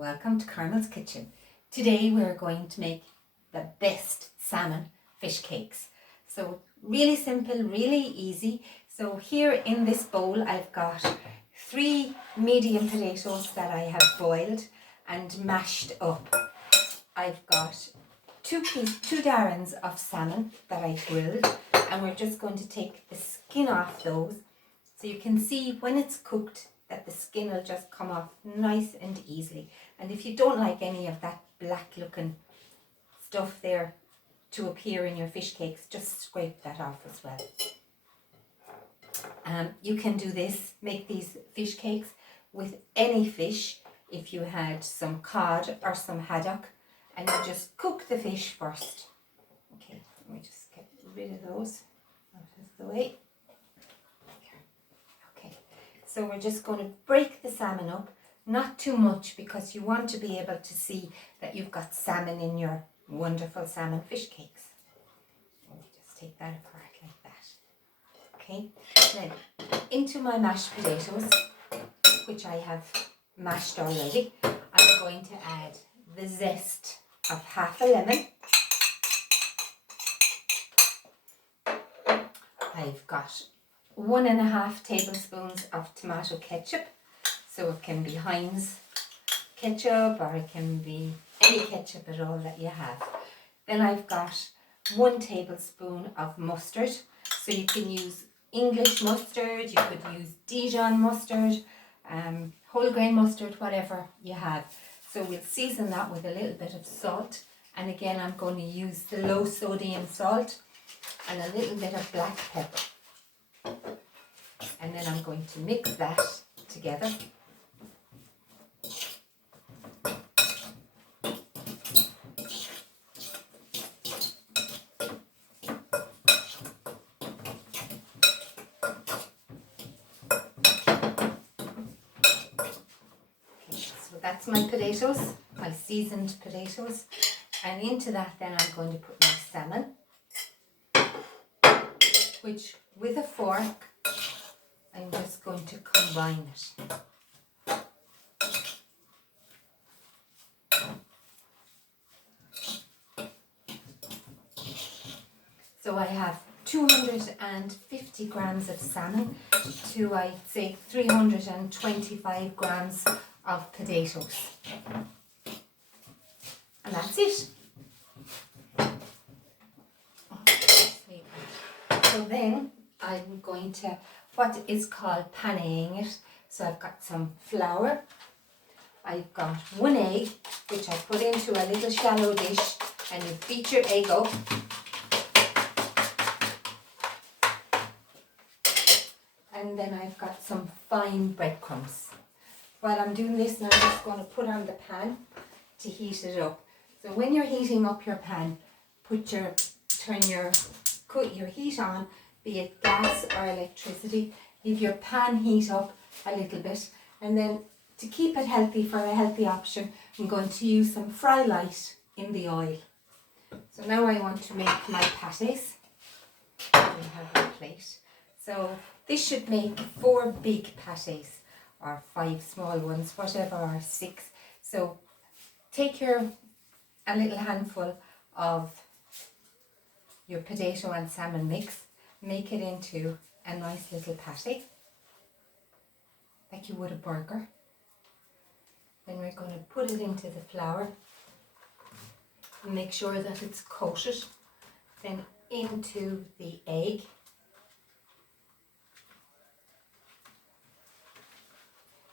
welcome to Carmel's Kitchen. Today we're going to make the best salmon fish cakes. So really simple, really easy. So here in this bowl I've got 3 medium potatoes that I have boiled and mashed up. I've got 2 darons of salmon that I grilled, and we're just going to take the skin off those so you can see when it's cooked that the skin will just come off nice and easily. And if you don't like any of that black looking stuff there to appear in your fish cakes, just scrape that off as well. You can do this, make these fish cakes with any fish. If you had some cod or some haddock, and you just cook the fish first. Okay, let me just get rid of those out of the way. Okay, so we're just going to break the salmon up, not too much, because you want to be able to see that you've got salmon in your wonderful salmon fish cakes. Let me just take that apart like that. Okay, then into my mashed potatoes, which I have mashed already, I'm going to add the zest of half a lemon. I've got 1.5 tablespoons of tomato ketchup, so it can be Heinz ketchup or it can be any ketchup at all that you have. Then I've got 1 tablespoon of mustard, so you can use English mustard, you could use Dijon mustard, whole grain mustard, whatever you have. So we'll season that with a little bit of salt, and again I'm going to use the low sodium salt and a little bit of black pepper. And then I'm going to mix that together. That's my potatoes, my seasoned potatoes, and into that then I'm going to put my salmon, which with a fork I'm just going to combine it. So I have 250 grams of salmon to, I'd say, 325 grams of potatoes, and that's it. So then I'm going to what is called paneing it. So I've got some flour, I've got 1 egg which I put into a little shallow dish, and you beat your egg up. And then I've got some fine breadcrumbs. While I'm doing this now, I'm just going to put on the pan to heat it up. So when you're heating up your pan, turn your heat on, be it gas or electricity. Leave your pan heat up a little bit, and then to keep it healthy, for a healthy option, I'm going to use some fry light in the oil. So now I want to make my patties. We have a plate. So this should make 4 big patties, or 5 small ones, whatever, or 6. So take a little handful of your potato and salmon mix, make it into a nice little patty, like you would a burger. Then we're going to put it into the flour and make sure that it's coated. Then into the egg.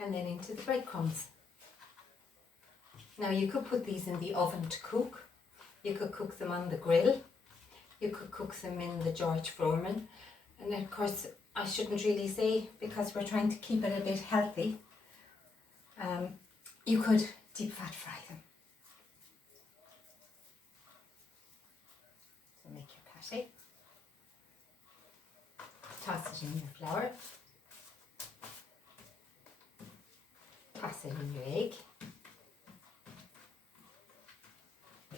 And then into the breadcrumbs. Now you could put these in the oven to cook. You could cook them on the grill. You could cook them in the George Foreman. And of course, I shouldn't really say, because we're trying to keep it a bit healthy, you could deep fat fry them. So make your patty. Toss it in your flour. Toss it in your egg,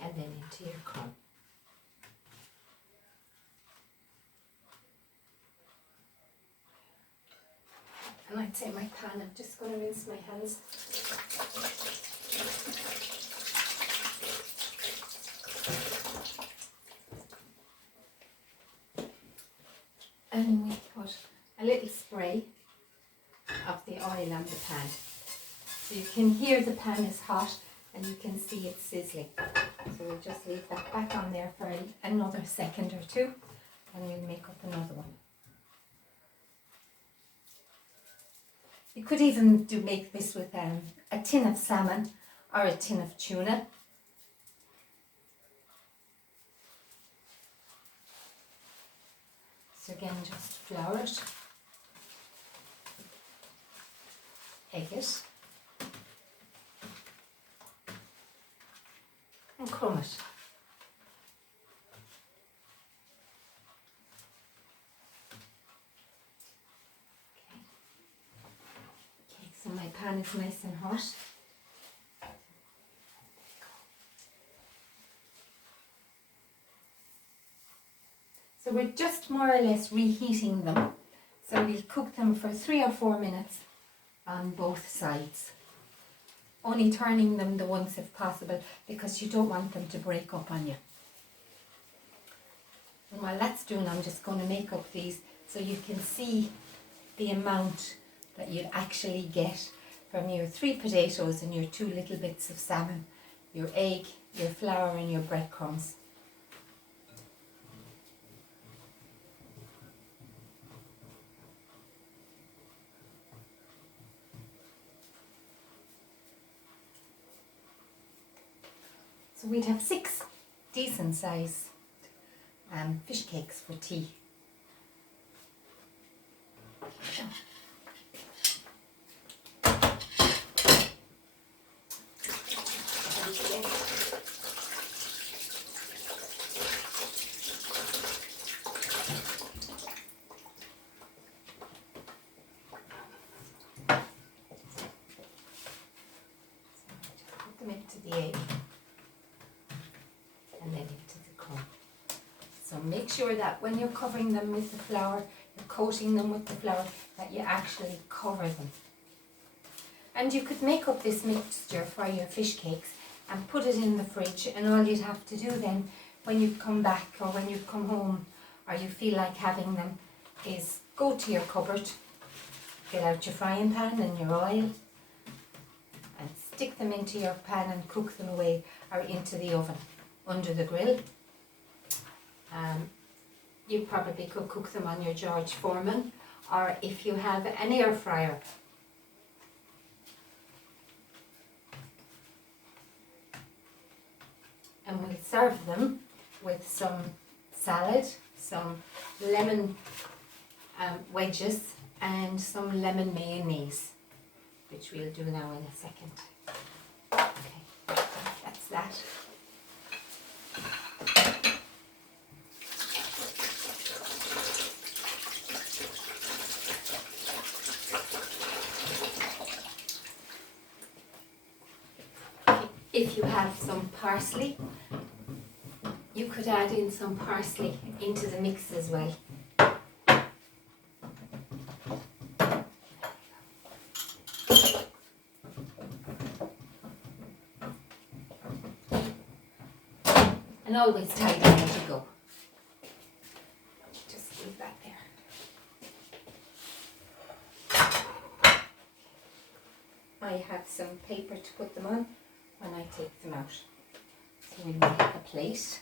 and then into your crumb. And I'd say my pan, I'm just going to rinse my hands. And we put a little spray of the oil on the pan. So you can hear the pan is hot and you can see it sizzling. So we'll just leave that back on there for another second or two and we'll make up another one. You could even make this with a tin of salmon or a tin of tuna. So again, just flour it, egg it, and crumb it. Okay, so my pan is nice and hot. So we're just more or less reheating them. So we'll cook them for 3 or 4 minutes on both sides. Only turning them the once if possible because you don't want them to break up on you. And while that's doing, I'm just going to make up these so you can see the amount that you'd actually get from your 3 potatoes and your 2 little bits of salmon, your egg, your flour and your breadcrumbs. So we'd have 6 decent sized fish cakes for tea. Put them into the egg. And then into the crumb. So make sure that when you're covering them with the flour, you're coating them with the flour, that you actually cover them. And you could make up this mixture for your fish cakes and put it in the fridge, and all you'd have to do then when you come back or when you come home or you feel like having them is go to your cupboard, get out your frying pan and your oil and stick them into your pan and cook them away or into the oven under the grill. You probably could cook them on your George Foreman, or if you have an air fryer. And we'll serve them with some salad, some lemon wedges and some lemon mayonnaise, which we'll do now in a second. Okay, that's that. If you have some parsley, you could add in some parsley into the mix as well. And always tidy as you go. Just leave that there. I have some paper to put them on when I take them out. So we make a plate.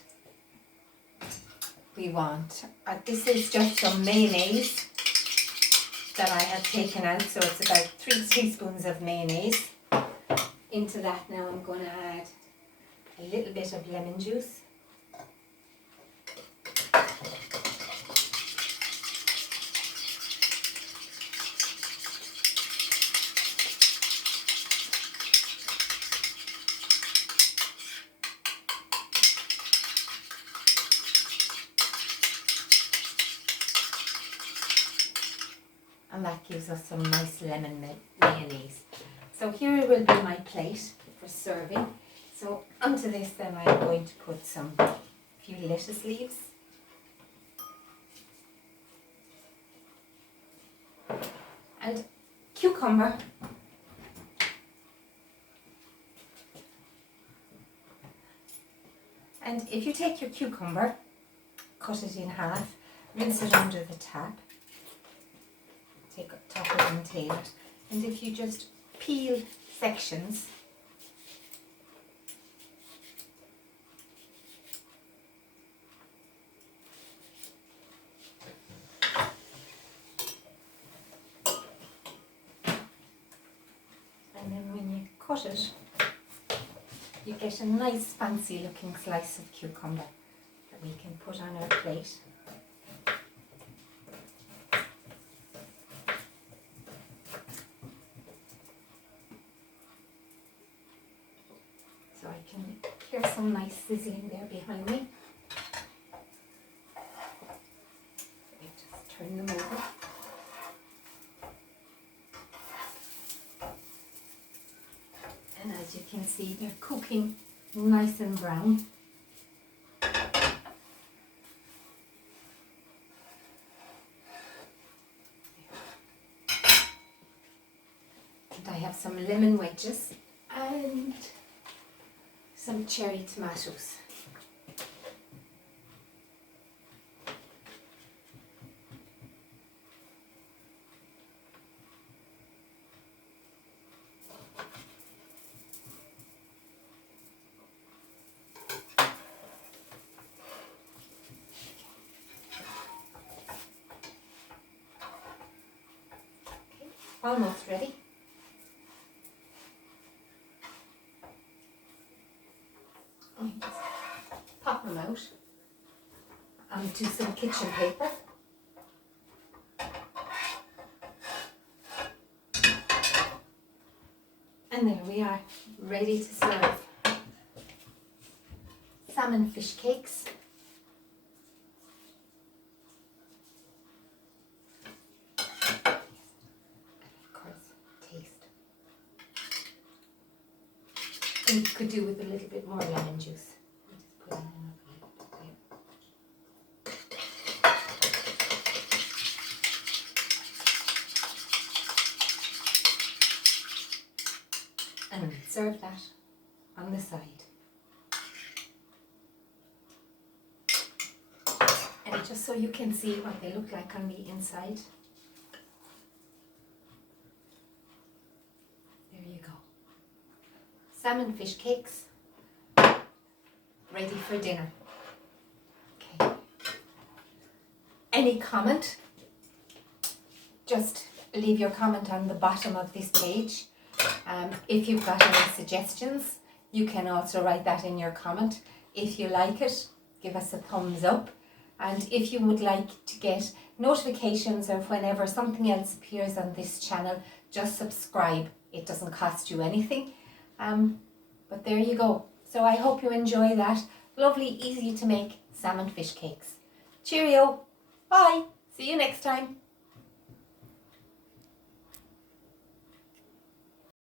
We want, this is just some mayonnaise that I have taken out, so it's about 3 teaspoons of mayonnaise. Into that now I'm going to add a little bit of lemon juice. And that gives us some nice lemon mayonnaise. So here will be my plate for serving. So onto this then I'm going to put a few lettuce leaves. And cucumber. And if you take your cucumber, cut it in half, rinse it under the tap, top it and tail it. And if you just peel sections, and then when you cut it, you get a nice fancy looking slice of cucumber that we can put on our plate. So I can hear some nice sizzling there behind me. Let me just turn them over. And as you can see, they're cooking nice and brown. And I have some lemon wedges and some cherry tomatoes. Almost ready. I just pop them out onto some kitchen paper. And there we are, ready to serve. Salmon fish cakes. You could do with a little bit more lemon juice. Just put in enough there. And serve that on the side. And just so you can see what they look like on the inside. There you go. Salmon fish cakes, ready for dinner. Okay. Any comment? Just leave your comment on the bottom of this page. If you've got any suggestions, you can also write that in your comment. If you like it, give us a thumbs up. And if you would like to get notifications of whenever something else appears on this channel, just subscribe. It doesn't cost you anything. But there you go. So I hope you enjoy that. Lovely, easy to make salmon fish cakes. Cheerio. Bye. See you next time.